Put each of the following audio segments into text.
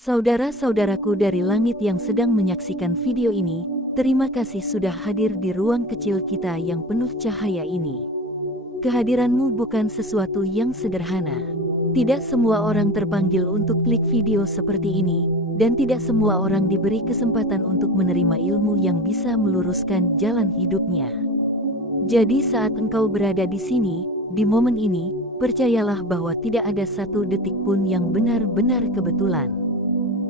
Saudara-saudaraku dari langit yang sedang menyaksikan video ini, terima kasih sudah hadir di ruang kecil kita yang penuh cahaya ini. Kehadiranmu bukan sesuatu yang sederhana. Tidak semua orang terpanggil untuk klik video seperti ini, dan tidak semua orang diberi kesempatan untuk menerima ilmu yang bisa meluruskan jalan hidupnya. Jadi saat engkau berada di sini, di momen ini, percayalah bahwa tidak ada satu detik pun yang benar-benar kebetulan.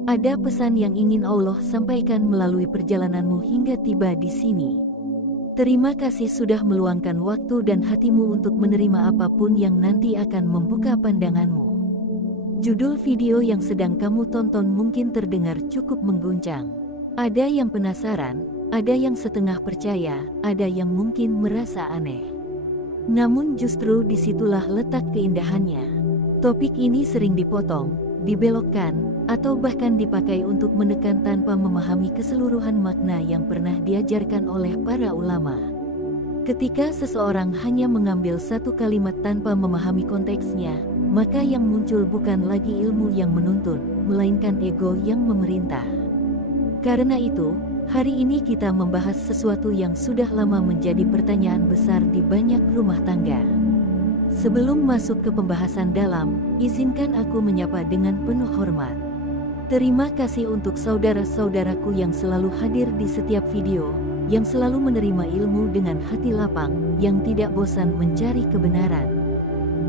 Ada pesan yang ingin Allah sampaikan melalui perjalananmu hingga tiba di sini. Terima kasih sudah meluangkan waktu dan hatimu untuk menerima apapun yang nanti akan membuka pandanganmu. Judul video yang sedang kamu tonton mungkin terdengar cukup mengguncang. Ada yang penasaran, ada yang setengah percaya, ada yang mungkin merasa aneh. Namun justru disitulah letak keindahannya. Topik ini sering dipotong, dibelokkan, atau bahkan dipakai untuk menekan tanpa memahami keseluruhan makna yang pernah diajarkan oleh para ulama. Ketika seseorang hanya mengambil satu kalimat tanpa memahami konteksnya, maka yang muncul bukan lagi ilmu yang menuntun, melainkan ego yang memerintah. Karena itu, hari ini kita membahas sesuatu yang sudah lama menjadi pertanyaan besar di banyak rumah tangga. Sebelum masuk ke pembahasan dalam, izinkan aku menyapa dengan penuh hormat. Terima kasih untuk saudara-saudaraku yang selalu hadir di setiap video, yang selalu menerima ilmu dengan hati lapang, yang tidak bosan mencari kebenaran.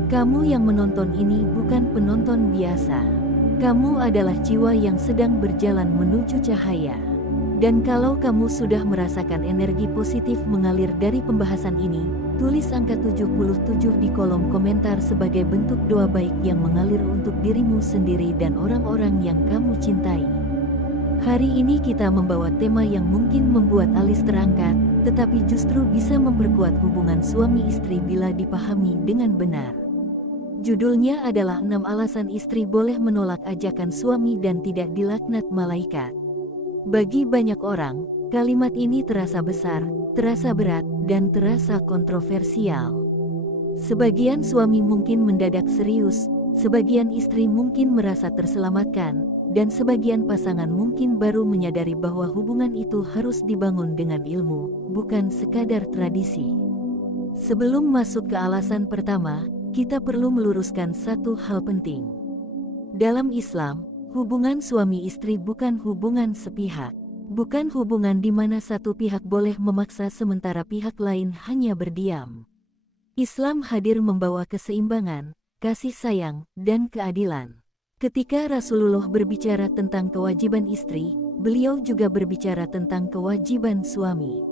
Kamu yang menonton ini bukan penonton biasa. Kamu adalah jiwa yang sedang berjalan menuju cahaya. Dan kalau kamu sudah merasakan energi positif mengalir dari pembahasan ini, tulis angka 77 di kolom komentar sebagai bentuk doa baik yang mengalir untuk dirimu sendiri dan orang-orang yang kamu cintai. Hari ini kita membawa tema yang mungkin membuat alis terangkat, tetapi justru bisa memperkuat hubungan suami istri bila dipahami dengan benar. Judulnya adalah 6 alasan istri boleh menolak ajakan suami dan tidak dilaknat malaikat. Bagi banyak orang, kalimat ini terasa besar, terasa berat, dan terasa kontroversial. Sebagian suami mungkin mendadak serius, sebagian istri mungkin merasa terselamatkan, dan sebagian pasangan mungkin baru menyadari bahwa hubungan itu harus dibangun dengan ilmu, bukan sekadar tradisi. Sebelum masuk ke alasan pertama, kita perlu meluruskan satu hal penting. Dalam Islam, hubungan suami istri bukan hubungan sepihak. Bukan hubungan di mana satu pihak boleh memaksa sementara pihak lain hanya berdiam. Islam hadir membawa keseimbangan, kasih sayang, dan keadilan. Ketika Rasulullah berbicara tentang kewajiban istri, beliau juga berbicara tentang kewajiban suami.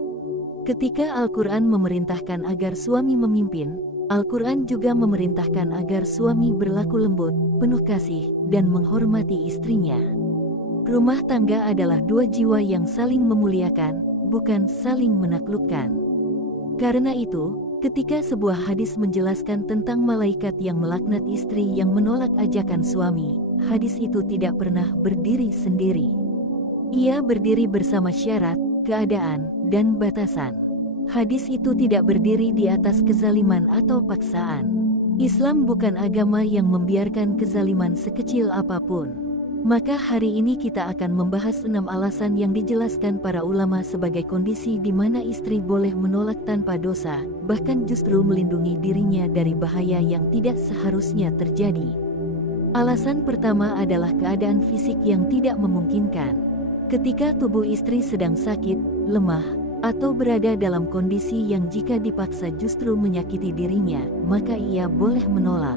Ketika Al-Quran memerintahkan agar suami memimpin, Al-Quran juga memerintahkan agar suami berlaku lembut, penuh kasih, dan menghormati istrinya. Rumah tangga adalah dua jiwa yang saling memuliakan, bukan saling menaklukkan. Karena itu, ketika sebuah hadis menjelaskan tentang malaikat yang melaknat istri yang menolak ajakan suami, hadis itu tidak pernah berdiri sendiri. Ia berdiri bersama syarat, keadaan, dan batasan. Hadis itu tidak berdiri di atas kezaliman atau paksaan. Islam bukan agama yang membiarkan kezaliman sekecil apapun. Maka hari ini kita akan membahas 6 alasan yang dijelaskan para ulama sebagai kondisi di mana istri boleh menolak tanpa dosa, bahkan justru melindungi dirinya dari bahaya yang tidak seharusnya terjadi. Alasan pertama adalah keadaan fisik yang tidak memungkinkan. Ketika tubuh istri sedang sakit, lemah, atau berada dalam kondisi yang jika dipaksa justru menyakiti dirinya, maka ia boleh menolak.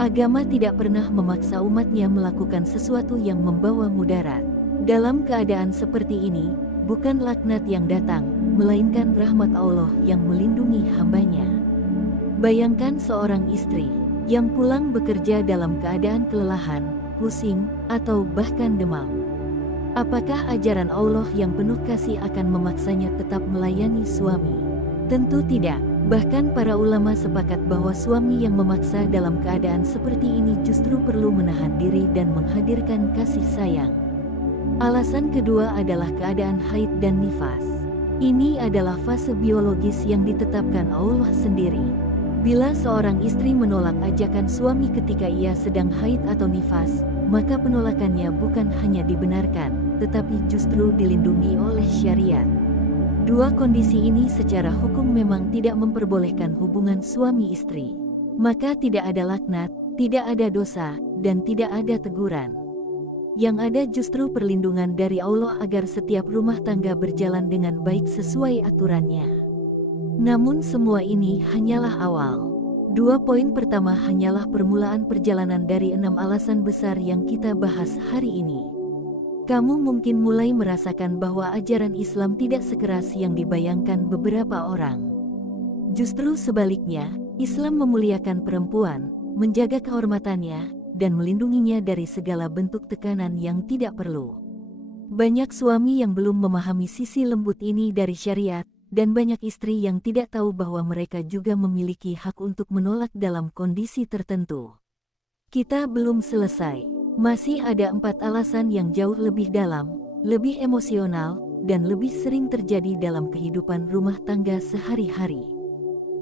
Agama tidak pernah memaksa umatnya melakukan sesuatu yang membawa mudarat. Dalam keadaan seperti ini, bukan laknat yang datang, melainkan rahmat Allah yang melindungi hambanya. Bayangkan seorang istri yang pulang bekerja dalam keadaan kelelahan, pusing, atau bahkan demam. Apakah ajaran Allah yang penuh kasih akan memaksanya tetap melayani suami? Tentu tidak. Bahkan para ulama sepakat bahwa suami yang memaksa dalam keadaan seperti ini justru perlu menahan diri dan menghadirkan kasih sayang. Alasan kedua adalah keadaan haid dan nifas. Ini adalah fase biologis yang ditetapkan Allah sendiri. Bila seorang istri menolak ajakan suami ketika ia sedang haid atau nifas, maka penolakannya bukan hanya dibenarkan, tetapi justru dilindungi oleh syariat. Dua kondisi ini secara hukum memang tidak memperbolehkan hubungan suami istri. Maka tidak ada laknat, tidak ada dosa, dan tidak ada teguran. Yang ada justru perlindungan dari Allah agar setiap rumah tangga berjalan dengan baik sesuai aturannya. Namun semua ini hanyalah awal. 2 poin pertama hanyalah permulaan perjalanan dari 6 alasan besar yang kita bahas hari ini. Kamu mungkin mulai merasakan bahwa ajaran Islam tidak sekeras yang dibayangkan beberapa orang. Justru sebaliknya, Islam memuliakan perempuan, menjaga kehormatannya, dan melindunginya dari segala bentuk tekanan yang tidak perlu. Banyak suami yang belum memahami sisi lembut ini dari syariat, dan banyak istri yang tidak tahu bahwa mereka juga memiliki hak untuk menolak dalam kondisi tertentu. Kita belum selesai. Masih ada 4 alasan yang jauh lebih dalam, lebih emosional, dan lebih sering terjadi dalam kehidupan rumah tangga sehari-hari.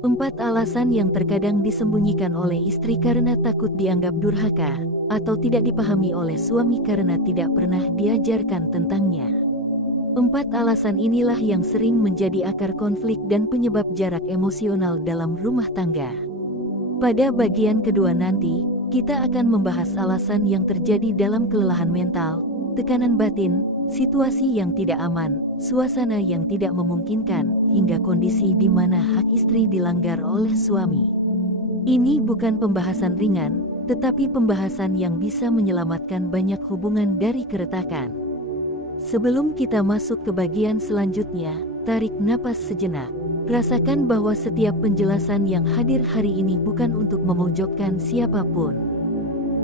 4 alasan yang terkadang disembunyikan oleh istri karena takut dianggap durhaka, atau tidak dipahami oleh suami karena tidak pernah diajarkan tentangnya. 4 alasan inilah yang sering menjadi akar konflik dan penyebab jarak emosional dalam rumah tangga. Pada bagian kedua nanti, kita akan membahas alasan yang terjadi dalam kelelahan mental, tekanan batin, situasi yang tidak aman, suasana yang tidak memungkinkan, hingga kondisi di mana hak istri dilanggar oleh suami. Ini bukan pembahasan ringan, tetapi pembahasan yang bisa menyelamatkan banyak hubungan dari keretakan. Sebelum kita masuk ke bagian selanjutnya, tarik napas sejenak. Rasakan bahwa setiap penjelasan yang hadir hari ini bukan untuk memojokkan siapapun.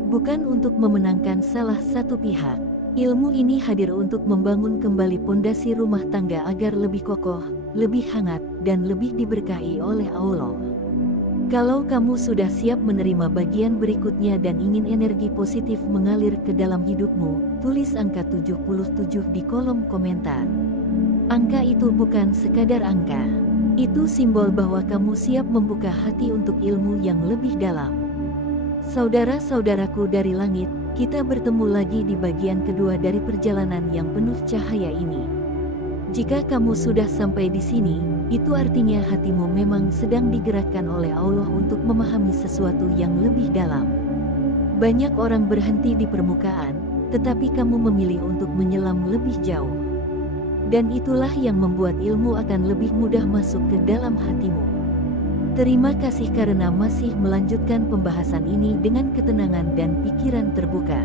Bukan untuk memenangkan salah satu pihak. Ilmu ini hadir untuk membangun kembali pondasi rumah tangga agar lebih kokoh, lebih hangat, dan lebih diberkahi oleh Allah. Kalau kamu sudah siap menerima bagian berikutnya dan ingin energi positif mengalir ke dalam hidupmu, tulis angka 77 di kolom komentar. Angka itu bukan sekadar angka. Itu simbol bahwa kamu siap membuka hati untuk ilmu yang lebih dalam. Saudara-saudaraku dari langit, kita bertemu lagi di bagian kedua dari perjalanan yang penuh cahaya ini. Jika kamu sudah sampai di sini, itu artinya hatimu memang sedang digerakkan oleh Allah untuk memahami sesuatu yang lebih dalam. Banyak orang berhenti di permukaan, tetapi kamu memilih untuk menyelam lebih jauh. Dan itulah yang membuat ilmu akan lebih mudah masuk ke dalam hatimu. Terima kasih karena masih melanjutkan pembahasan ini dengan ketenangan dan pikiran terbuka.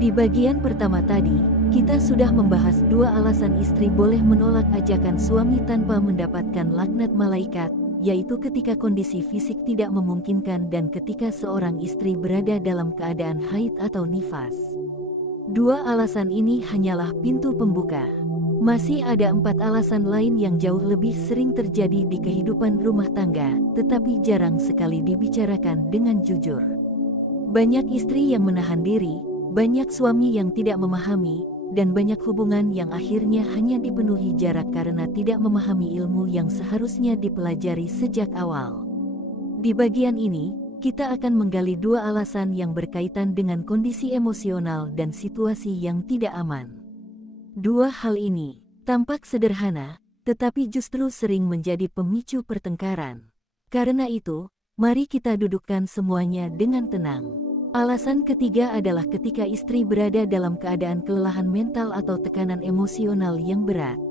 Di bagian pertama tadi, kita sudah membahas 2 alasan istri boleh menolak ajakan suami tanpa mendapatkan laknat malaikat, yaitu ketika kondisi fisik tidak memungkinkan dan ketika seorang istri berada dalam keadaan haid atau nifas. 2 alasan ini hanyalah pintu pembuka. Masih ada 4 alasan lain yang jauh lebih sering terjadi di kehidupan rumah tangga, tetapi jarang sekali dibicarakan dengan jujur. Banyak istri yang menahan diri, banyak suami yang tidak memahami, dan banyak hubungan yang akhirnya hanya dipenuhi jarak karena tidak memahami ilmu yang seharusnya dipelajari sejak awal. Di bagian ini, kita akan menggali 2 alasan yang berkaitan dengan kondisi emosional dan situasi yang tidak aman. 2 hal ini tampak sederhana, tetapi justru sering menjadi pemicu pertengkaran. Karena itu, mari kita dudukkan semuanya dengan tenang. Alasan ketiga adalah ketika istri berada dalam keadaan kelelahan mental atau tekanan emosional yang berat.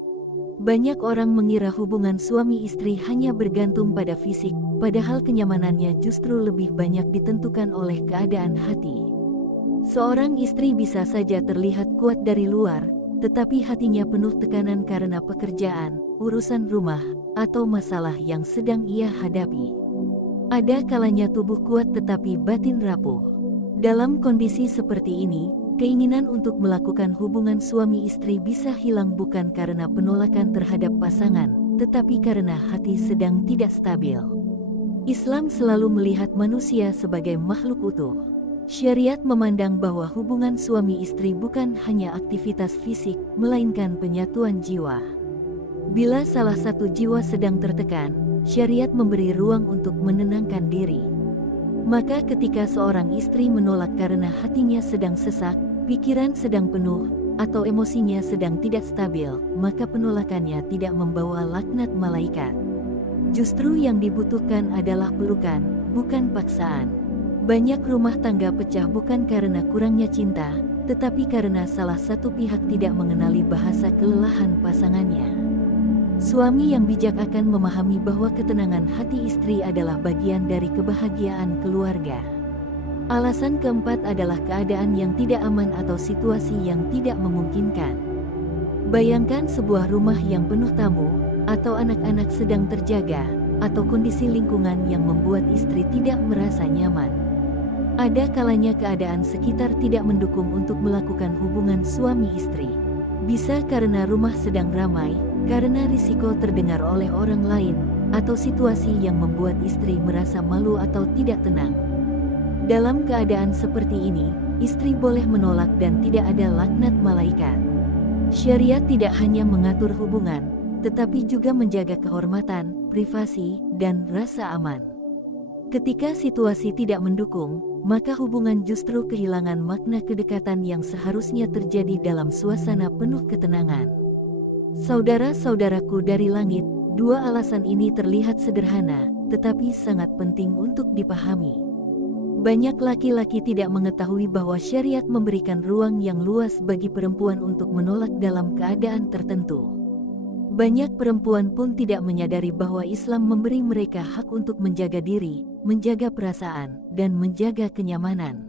Banyak orang mengira hubungan suami istri hanya bergantung pada fisik, padahal kenyamanannya justru lebih banyak ditentukan oleh keadaan hati. Seorang istri bisa saja terlihat kuat dari luar, tetapi hatinya penuh tekanan karena pekerjaan, urusan rumah, atau masalah yang sedang ia hadapi. Ada kalanya tubuh kuat tetapi batin rapuh. Dalam kondisi seperti ini, keinginan untuk melakukan hubungan suami istri bisa hilang bukan karena penolakan terhadap pasangan, tetapi karena hati sedang tidak stabil. Islam selalu melihat manusia sebagai makhluk utuh. Syariat memandang bahwa hubungan suami istri bukan hanya aktivitas fisik, melainkan penyatuan jiwa. Bila salah satu jiwa sedang tertekan, syariat memberi ruang untuk menenangkan diri. Maka ketika seorang istri menolak karena hatinya sedang sesak, pikiran sedang penuh, atau emosinya sedang tidak stabil, maka penolakannya tidak membawa laknat malaikat. Justru yang dibutuhkan adalah pelukan, bukan paksaan. Banyak rumah tangga pecah bukan karena kurangnya cinta, tetapi karena salah satu pihak tidak mengenali bahasa kelelahan pasangannya. Suami yang bijak akan memahami bahwa ketenangan hati istri adalah bagian dari kebahagiaan keluarga. Alasan keempat adalah keadaan yang tidak aman atau situasi yang tidak memungkinkan. Bayangkan sebuah rumah yang penuh tamu, atau anak-anak sedang terjaga, atau kondisi lingkungan yang membuat istri tidak merasa nyaman. Ada kalanya keadaan sekitar tidak mendukung untuk melakukan hubungan suami istri. Bisa karena rumah sedang ramai, karena risiko terdengar oleh orang lain, atau situasi yang membuat istri merasa malu atau tidak tenang. Dalam keadaan seperti ini, istri boleh menolak dan tidak ada laknat malaikat. Syariat tidak hanya mengatur hubungan, tetapi juga menjaga kehormatan, privasi, dan rasa aman. Ketika situasi tidak mendukung, maka hubungan justru kehilangan makna kedekatan yang seharusnya terjadi dalam suasana penuh ketenangan. Saudara-saudaraku dari langit, dua alasan ini terlihat sederhana, tetapi sangat penting untuk dipahami. Banyak laki-laki tidak mengetahui bahwa syariat memberikan ruang yang luas bagi perempuan untuk menolak dalam keadaan tertentu. Banyak perempuan pun tidak menyadari bahwa Islam memberi mereka hak untuk menjaga diri, menjaga perasaan, dan menjaga kenyamanan.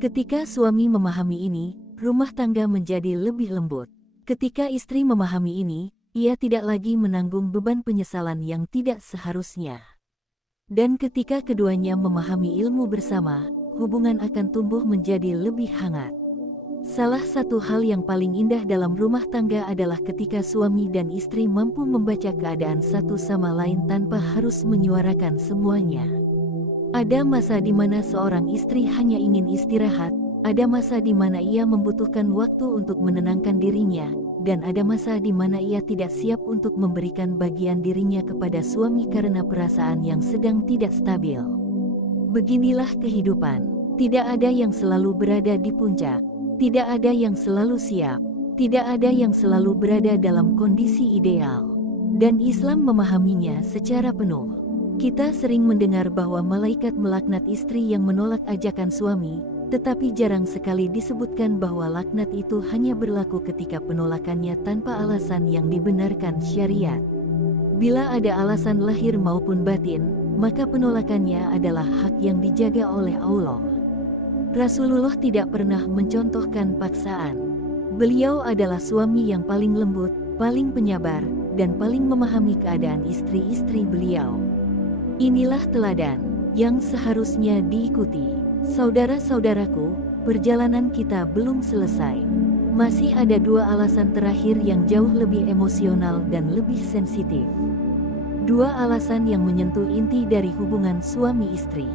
Ketika suami memahami ini, rumah tangga menjadi lebih lembut. Ketika istri memahami ini, ia tidak lagi menanggung beban penyesalan yang tidak seharusnya. Dan ketika keduanya memahami ilmu bersama, hubungan akan tumbuh menjadi lebih hangat. Salah satu hal yang paling indah dalam rumah tangga adalah ketika suami dan istri mampu membaca keadaan satu sama lain tanpa harus menyuarakan semuanya. Ada masa di mana seorang istri hanya ingin istirahat, ada masa di mana ia membutuhkan waktu untuk menenangkan dirinya, dan ada masa di mana ia tidak siap untuk memberikan bagian dirinya kepada suami karena perasaan yang sedang tidak stabil. Beginilah kehidupan. Tidak ada yang selalu berada di puncak. Tidak ada yang selalu siap. Tidak ada yang selalu berada dalam kondisi ideal. Dan Islam memahaminya secara penuh. Kita sering mendengar bahwa malaikat melaknat istri yang menolak ajakan suami, tetapi jarang sekali disebutkan bahwa laknat itu hanya berlaku ketika penolakannya tanpa alasan yang dibenarkan syariat. Bila ada alasan lahir maupun batin, maka penolakannya adalah hak yang dijaga oleh Allah. Rasulullah tidak pernah mencontohkan paksaan. Beliau adalah suami yang paling lembut, paling penyabar, dan paling memahami keadaan istri-istri beliau. Inilah teladan yang seharusnya diikuti. Saudara-saudaraku, perjalanan kita belum selesai. Masih ada dua alasan terakhir yang jauh lebih emosional dan lebih sensitif. Dua alasan yang menyentuh inti dari hubungan suami istri.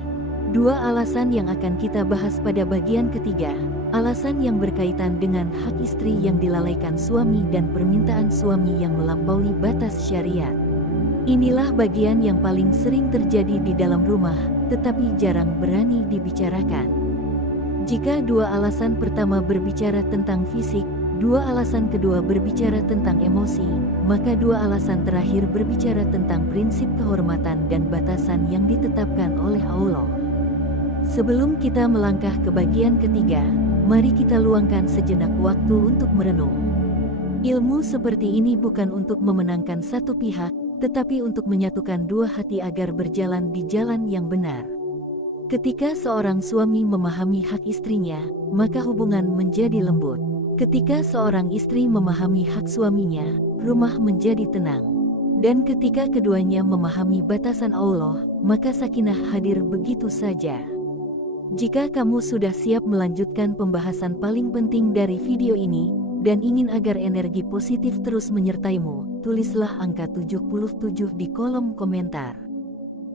Dua alasan yang akan kita bahas pada bagian ketiga. Alasan yang berkaitan dengan hak istri yang dilalaikan suami dan permintaan suami yang melampaui batas syariat. Inilah bagian yang paling sering terjadi di dalam rumah, tetapi jarang berani dibicarakan. Jika dua alasan pertama berbicara tentang fisik, dua alasan kedua berbicara tentang emosi, maka dua alasan terakhir berbicara tentang prinsip kehormatan dan batasan yang ditetapkan oleh Allah. Sebelum kita melangkah ke bagian ketiga, mari kita luangkan sejenak waktu untuk merenung. Ilmu seperti ini bukan untuk memenangkan satu pihak, tetapi untuk menyatukan dua hati agar berjalan di jalan yang benar. Ketika seorang suami memahami hak istrinya, maka hubungan menjadi lembut. Ketika seorang istri memahami hak suaminya, rumah menjadi tenang. Dan ketika keduanya memahami batasan Allah, maka sakinah hadir begitu saja. Jika kamu sudah siap melanjutkan pembahasan paling penting dari video ini, dan ingin agar energi positif terus menyertaimu, tulislah angka 77 di kolom komentar.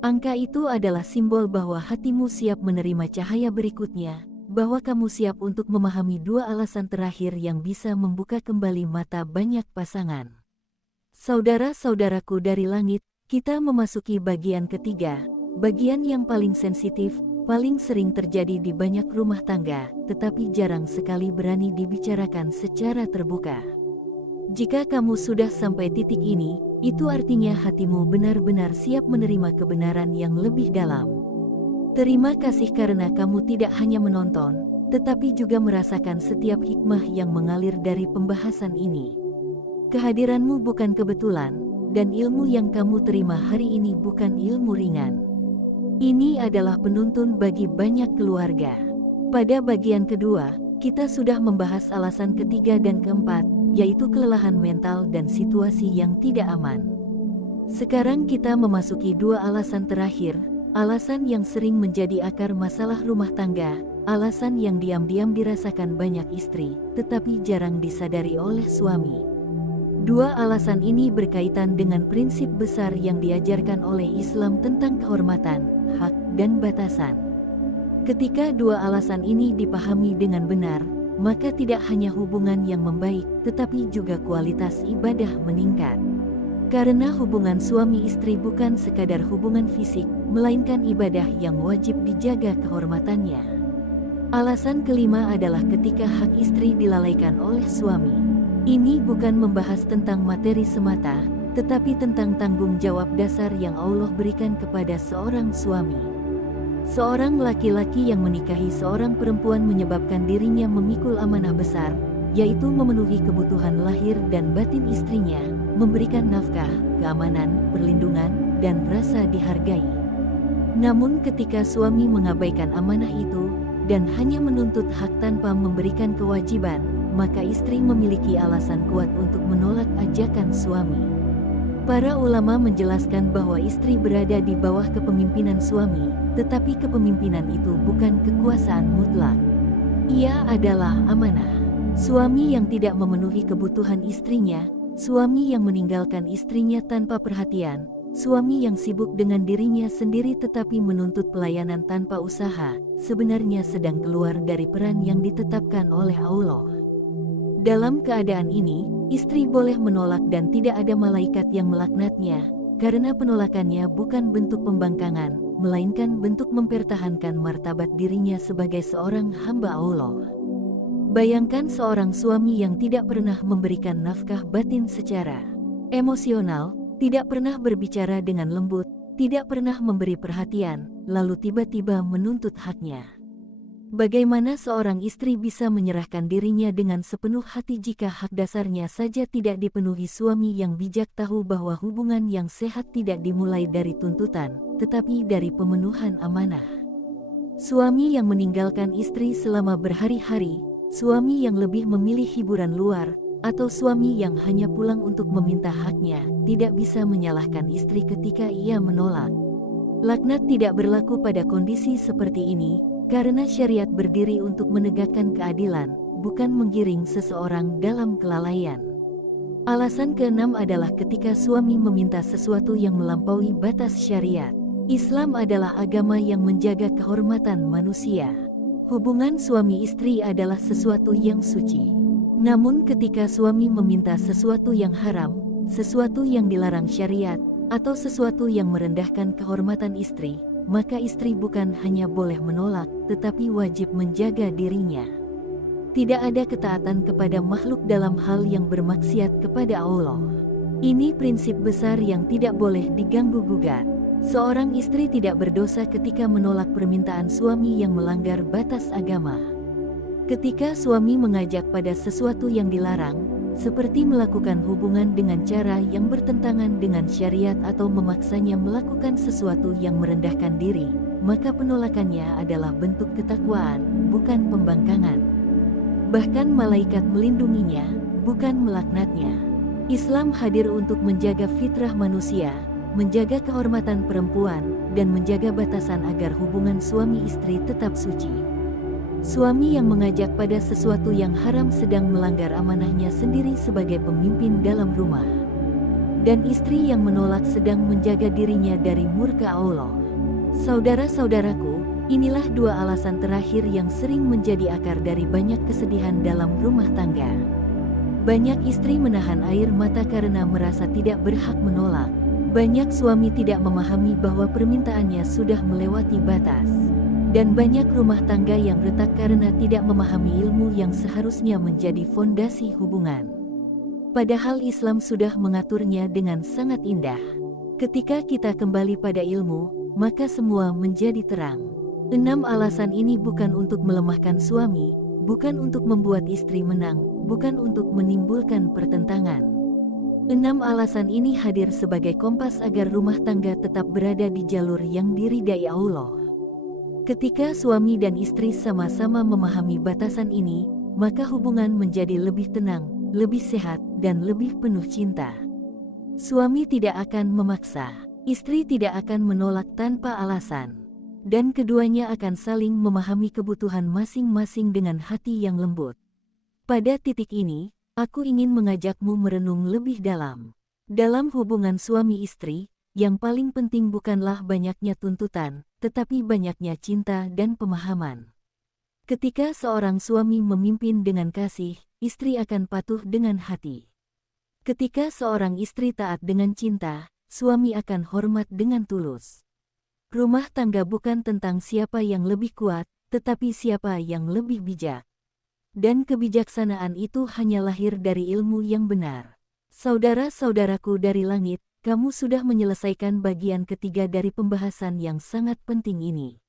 Angka itu adalah simbol bahwa hatimu siap menerima cahaya berikutnya, bahwa kamu siap untuk memahami dua alasan terakhir yang bisa membuka kembali mata banyak pasangan. Saudara-saudaraku dari langit, kita memasuki bagian ketiga, bagian yang paling sensitif, paling sering terjadi di banyak rumah tangga, tetapi jarang sekali berani dibicarakan secara terbuka. Jika kamu sudah sampai titik ini, itu artinya hatimu benar-benar siap menerima kebenaran yang lebih dalam. Terima kasih karena kamu tidak hanya menonton, tetapi juga merasakan setiap hikmah yang mengalir dari pembahasan ini. Kehadiranmu bukan kebetulan, dan ilmu yang kamu terima hari ini bukan ilmu ringan. Ini adalah penuntun bagi banyak keluarga. Pada bagian kedua, kita sudah membahas alasan ketiga dan keempat, yaitu kelelahan mental dan situasi yang tidak aman. Sekarang kita memasuki dua alasan terakhir, alasan yang sering menjadi akar masalah rumah tangga, alasan yang diam-diam dirasakan banyak istri, tetapi jarang disadari oleh suami. Dua alasan ini berkaitan dengan prinsip besar yang diajarkan oleh Islam tentang kehormatan, hak, dan batasan. Ketika dua alasan ini dipahami dengan benar, maka tidak hanya hubungan yang membaik, tetapi juga kualitas ibadah meningkat. Karena hubungan suami istri bukan sekadar hubungan fisik, melainkan ibadah yang wajib dijaga kehormatannya. Alasan kelima adalah ketika hak istri dilalaikan oleh suami. Ini bukan membahas tentang materi semata, tetapi tentang tanggung jawab dasar yang Allah berikan kepada seorang suami. Seorang laki-laki yang menikahi seorang perempuan menyebabkan dirinya memikul amanah besar, yaitu memenuhi kebutuhan lahir dan batin istrinya, memberikan nafkah, keamanan, perlindungan, dan rasa dihargai. Namun ketika suami mengabaikan amanah itu, dan hanya menuntut hak tanpa memberikan kewajiban, maka istri memiliki alasan kuat untuk menolak ajakan suami. Para ulama menjelaskan bahwa istri berada di bawah kepemimpinan suami, tetapi kepemimpinan itu bukan kekuasaan mutlak. Ia adalah amanah. Suami yang tidak memenuhi kebutuhan istrinya, suami yang meninggalkan istrinya tanpa perhatian, suami yang sibuk dengan dirinya sendiri tetapi menuntut pelayanan tanpa usaha, sebenarnya sedang keluar dari peran yang ditetapkan oleh Allah. Dalam keadaan ini, istri boleh menolak dan tidak ada malaikat yang melaknatnya, karena penolakannya bukan bentuk pembangkangan, melainkan bentuk mempertahankan martabat dirinya sebagai seorang hamba Allah. Bayangkan seorang suami yang tidak pernah memberikan nafkah batin secara emosional, tidak pernah berbicara dengan lembut, tidak pernah memberi perhatian, lalu tiba-tiba menuntut haknya. Bagaimana seorang istri bisa menyerahkan dirinya dengan sepenuh hati jika hak dasarnya saja tidak dipenuhi? Suami yang bijak tahu bahwa hubungan yang sehat tidak dimulai dari tuntutan, tetapi dari pemenuhan amanah. Suami yang meninggalkan istri selama berhari-hari, suami yang lebih memilih hiburan luar, atau suami yang hanya pulang untuk meminta haknya, tidak bisa menyalahkan istri ketika ia menolak. Laknat tidak berlaku pada kondisi seperti ini, karena syariat berdiri untuk menegakkan keadilan, bukan menggiring seseorang dalam kelalaian. Alasan keenam adalah ketika suami meminta sesuatu yang melampaui batas syariat. Islam adalah agama yang menjaga kehormatan manusia. Hubungan suami istri adalah sesuatu yang suci. Namun ketika suami meminta sesuatu yang haram, sesuatu yang dilarang syariat, atau sesuatu yang merendahkan kehormatan istri, maka istri bukan hanya boleh menolak, tetapi wajib menjaga dirinya. Tidak ada ketaatan kepada makhluk dalam hal yang bermaksiat kepada Allah. Ini prinsip besar yang tidak boleh diganggu-gugat. Seorang istri tidak berdosa ketika menolak permintaan suami yang melanggar batas agama. Ketika suami mengajak pada sesuatu yang dilarang, seperti melakukan hubungan dengan cara yang bertentangan dengan syariat atau memaksanya melakukan sesuatu yang merendahkan diri, maka penolakannya adalah bentuk ketakwaan, bukan pembangkangan. Bahkan malaikat melindunginya, bukan melaknatnya. Islam hadir untuk menjaga fitrah manusia, menjaga kehormatan perempuan, dan menjaga batasan agar hubungan suami istri tetap suci. Suami yang mengajak pada sesuatu yang haram sedang melanggar amanahnya sendiri sebagai pemimpin dalam rumah. Dan istri yang menolak sedang menjaga dirinya dari murka Allah. Saudara-saudaraku, inilah dua alasan terakhir yang sering menjadi akar dari banyak kesedihan dalam rumah tangga. Banyak istri menahan air mata karena merasa tidak berhak menolak. Banyak suami tidak memahami bahwa permintaannya sudah melewati batas. Dan banyak rumah tangga yang retak karena tidak memahami ilmu yang seharusnya menjadi fondasi hubungan. Padahal Islam sudah mengaturnya dengan sangat indah. Ketika kita kembali pada ilmu, maka semua menjadi terang. 6 alasan ini bukan untuk melemahkan suami, bukan untuk membuat istri menang, bukan untuk menimbulkan pertentangan. 6 alasan ini hadir sebagai kompas agar rumah tangga tetap berada di jalur yang diridai Allah. Ketika suami dan istri sama-sama memahami batasan ini, maka hubungan menjadi lebih tenang, lebih sehat, dan lebih penuh cinta. Suami tidak akan memaksa, istri tidak akan menolak tanpa alasan, dan keduanya akan saling memahami kebutuhan masing-masing dengan hati yang lembut. Pada titik ini, aku ingin mengajakmu merenung lebih dalam. Dalam hubungan suami istri, yang paling penting bukanlah banyaknya tuntutan, tetapi banyaknya cinta dan pemahaman. Ketika seorang suami memimpin dengan kasih, istri akan patuh dengan hati. Ketika seorang istri taat dengan cinta, suami akan hormat dengan tulus. Rumah tangga bukan tentang siapa yang lebih kuat, tetapi siapa yang lebih bijak. Dan kebijaksanaan itu hanya lahir dari ilmu yang benar. Saudara-saudaraku dari langit, kamu sudah menyelesaikan bagian ketiga dari pembahasan yang sangat penting ini.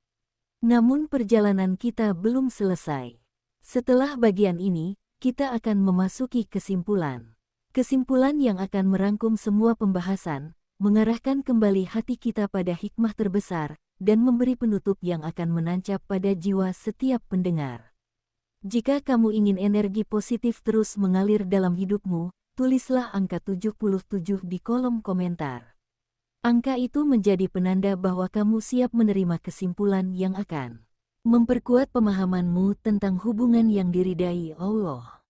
Namun perjalanan kita belum selesai. Setelah bagian ini, kita akan memasuki kesimpulan. Kesimpulan yang akan merangkum semua pembahasan, mengarahkan kembali hati kita pada hikmah terbesar, dan memberi penutup yang akan menancap pada jiwa setiap pendengar. Jika kamu ingin energi positif terus mengalir dalam hidupmu, tulislah angka 77 di kolom komentar. Angka itu menjadi penanda bahwa kamu siap menerima kesimpulan yang akan memperkuat pemahamanmu tentang hubungan yang diridai Allah.